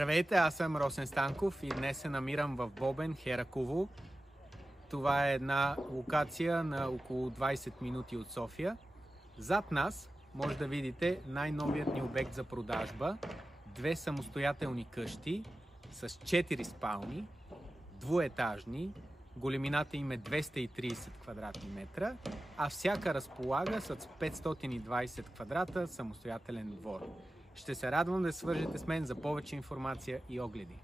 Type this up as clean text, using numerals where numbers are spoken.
Здравейте, аз съм Росен Станков и днес се намирам в Бобен, Хераково. Това е една локация на около 20 минути от София. Зад нас може да видите най-новият ни обект за продажба. Две самостоятелни къщи с 4 спални, двуетажни. Големината им е 230 квадратни метра, а всяка разполага с 520 квадрата самостоятелен двор. Ще се радвам да свържете с мен за повече информация и огледи.